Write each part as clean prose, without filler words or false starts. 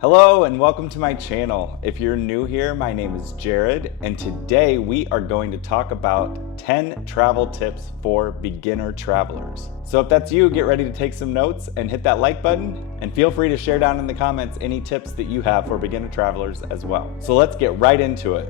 Hello and welcome to my channel. If you're new here, my name is Jared, and today we are going to talk about 10 travel tips for beginner travelers. So if that's you, get ready to take some notes and hit that like button, and feel free to share down in the comments any tips that you have for beginner travelers as well. So let's get right into it.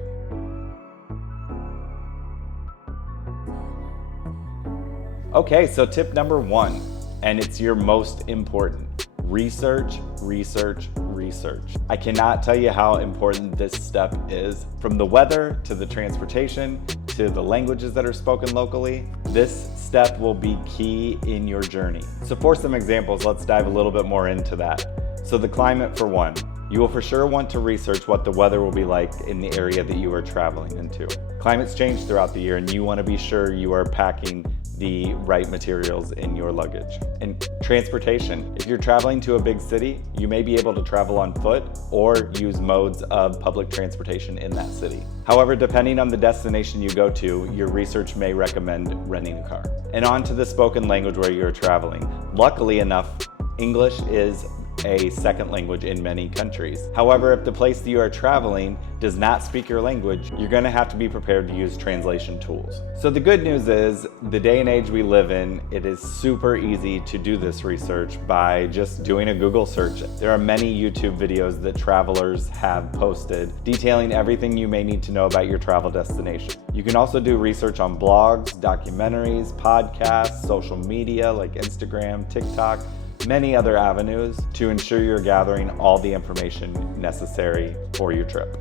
Okay, so tip number 1, and it's your most important. Research, research, research. I cannot tell you how important this step is. From the weather, to the transportation, to the languages that are spoken locally, this step will be key in your journey. So for some examples, let's dive a little bit more into that. So the climate for one. You will for sure want to research what the weather will be like in the area that you are traveling into. Climates change throughout the year, and you want to be sure you are packing the right materials in your luggage. And transportation. If you're traveling to a big city, you may be able to travel on foot or use modes of public transportation in that city. However, depending on the destination you go to, your research may recommend renting a car. And on to the spoken language where you're traveling. Luckily enough, English is a second language in many countries. However, if the place that you are traveling does not speak your language, you're going to have to be prepared to use translation tools. So the good news is, the day and age we live in, it is super easy to do this research by just doing a Google search. There are many YouTube videos that travelers have posted detailing everything you may need to know about your travel destination. You can also do research on blogs, documentaries, podcasts, social media like Instagram, TikTok, many other avenues to ensure you're gathering all the information necessary for your trip.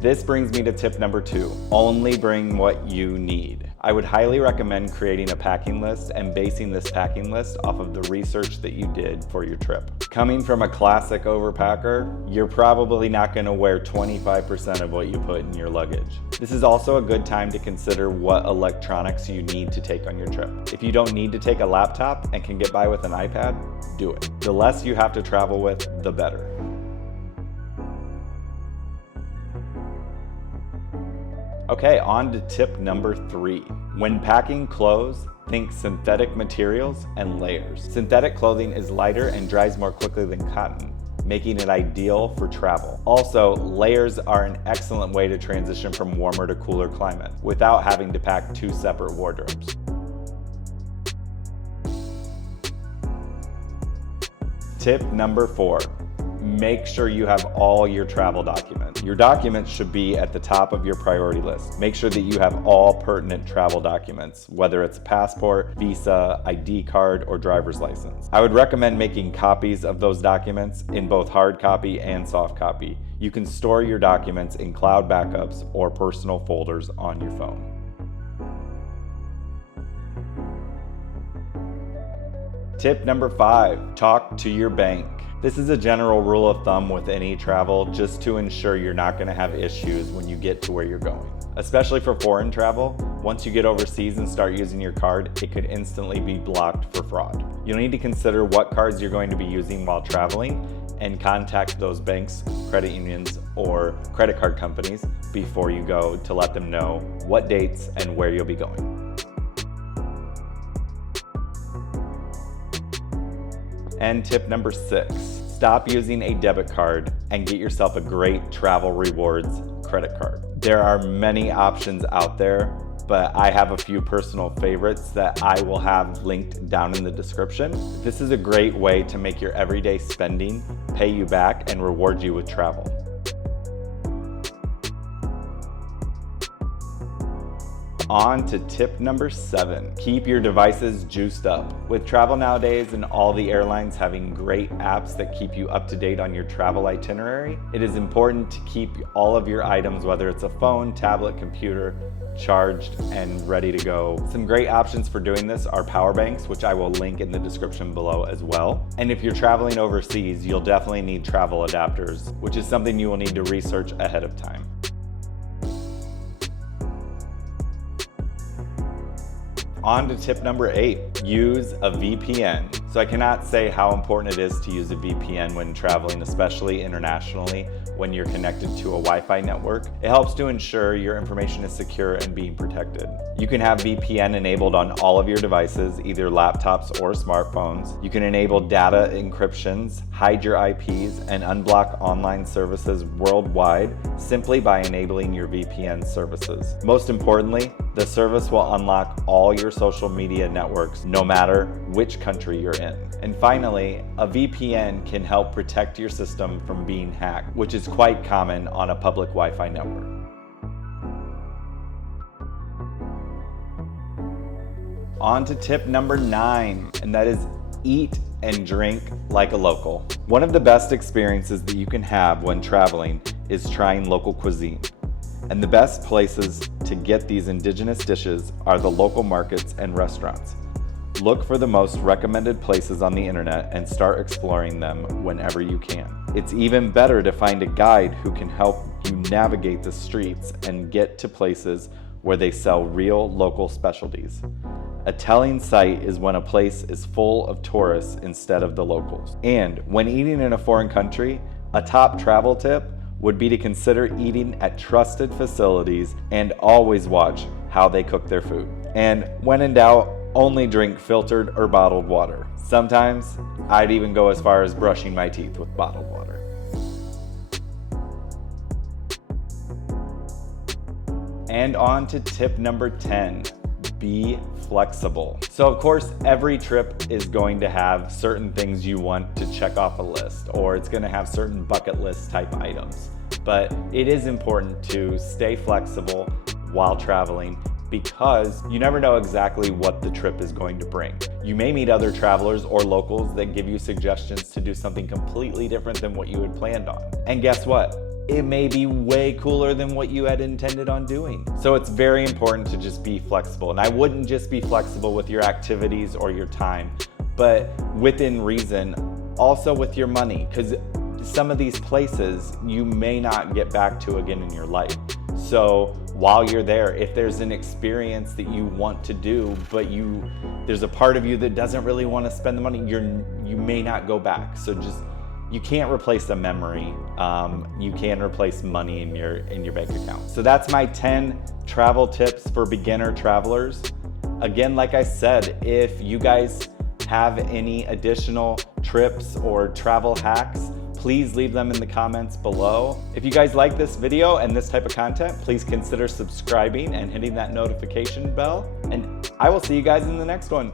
This brings me to tip number 2, only bring what you need. I would highly recommend creating a packing list and basing this packing list off of the research that you did for your trip. Coming from a classic overpacker, you're probably not going to wear 25% of what you put in your luggage. This is also a good time to consider what electronics you need to take on your trip. If you don't need to take a laptop and can get by with an iPad, do it. The less you have to travel with, the better. Okay, on to tip number 3. When packing clothes, think synthetic materials and layers. Synthetic clothing is lighter and dries more quickly than cotton, making it ideal for travel. Also, layers are an excellent way to transition from warmer to cooler climates without having to pack 2 separate wardrobes. Tip number 4. Make sure you have all your travel documents. Your documents should be at the top of your priority list. Make sure that you have all pertinent travel documents, whether it's a passport, visa, ID card, or driver's license. I would recommend making copies of those documents in both hard copy and soft copy. You can store your documents in cloud backups or personal folders on your phone. Tip number 5, talk to your bank. This is a general rule of thumb with any travel, just to ensure you're not going to have issues when you get to where you're going. Especially for foreign travel, once you get overseas and start using your card, it could instantly be blocked for fraud. You'll need to consider what cards you're going to be using while traveling and contact those banks, credit unions, or credit card companies before you go to let them know what dates and where you'll be going. And tip number 6, stop using a debit card and get yourself a great travel rewards credit card. There are many options out there, but I have a few personal favorites that I will have linked down in the description. This is a great way to make your everyday spending pay you back and reward you with travel. On to tip number 7, keep your devices juiced up. With travel nowadays and all the airlines having great apps that keep you up to date on your travel itinerary, it is important to keep all of your items, whether it's a phone, tablet, computer, charged and ready to go. Some great options for doing this are power banks, which I will link in the description below as well. And if you're traveling overseas, you'll definitely need travel adapters, which is something you will need to research ahead of time. On to tip number 8, use a VPN. So I cannot say how important it is to use a VPN when traveling, especially internationally, when you're connected to a Wi-Fi network. It helps to ensure your information is secure and being protected. You can have VPN enabled on all of your devices, either laptops or smartphones. You can enable data encryptions, hide your IPs, and unblock online services worldwide simply by enabling your VPN services. Most importantly, the service will unlock all your social media networks, no matter which country you're in. And finally, a VPN can help protect your system from being hacked, which is quite common on a public Wi-Fi network. On to tip number 9, and that is eat and drink like a local. One of the best experiences that you can have when traveling is trying local cuisine. And the best places to get these indigenous dishes are the local markets and restaurants. Look for the most recommended places on the internet and start exploring them whenever you can. It's even better to find a guide who can help you navigate the streets and get to places where they sell real local specialties. A telling sight is when a place is full of tourists instead of the locals. And when eating in a foreign country, a top travel tip would be to consider eating at trusted facilities and always watch how they cook their food. And when in doubt, only drink filtered or bottled water. Sometimes, I'd even go as far as brushing my teeth with bottled water. And on to tip number 10, be flexible. So of course, every trip is going to have certain things you want to check off a list, or it's going to have certain bucket list type items. But it is important to stay flexible while traveling, because you never know exactly what the trip is going to bring. You may meet other travelers or locals that give you suggestions to do something completely different than what you had planned on. And guess what? It may be way cooler than what you had intended on doing. So it's very important to just be flexible. And I wouldn't just be flexible with your activities or your time, but within reason, also with your money, because some of these places you may not get back to again in your life. So while you're there, if there's an experience that you want to do, but there's a part of you that doesn't really want to spend the money, you may not go back. So you can't replace a memory. You can replace money in your bank account. So that's my 10 travel tips for beginner travelers. Again, like I said, if you guys have any additional trips or travel hacks, please leave them in the comments below. If you guys like this video and this type of content, please consider subscribing and hitting that notification bell. And I will see you guys in the next one.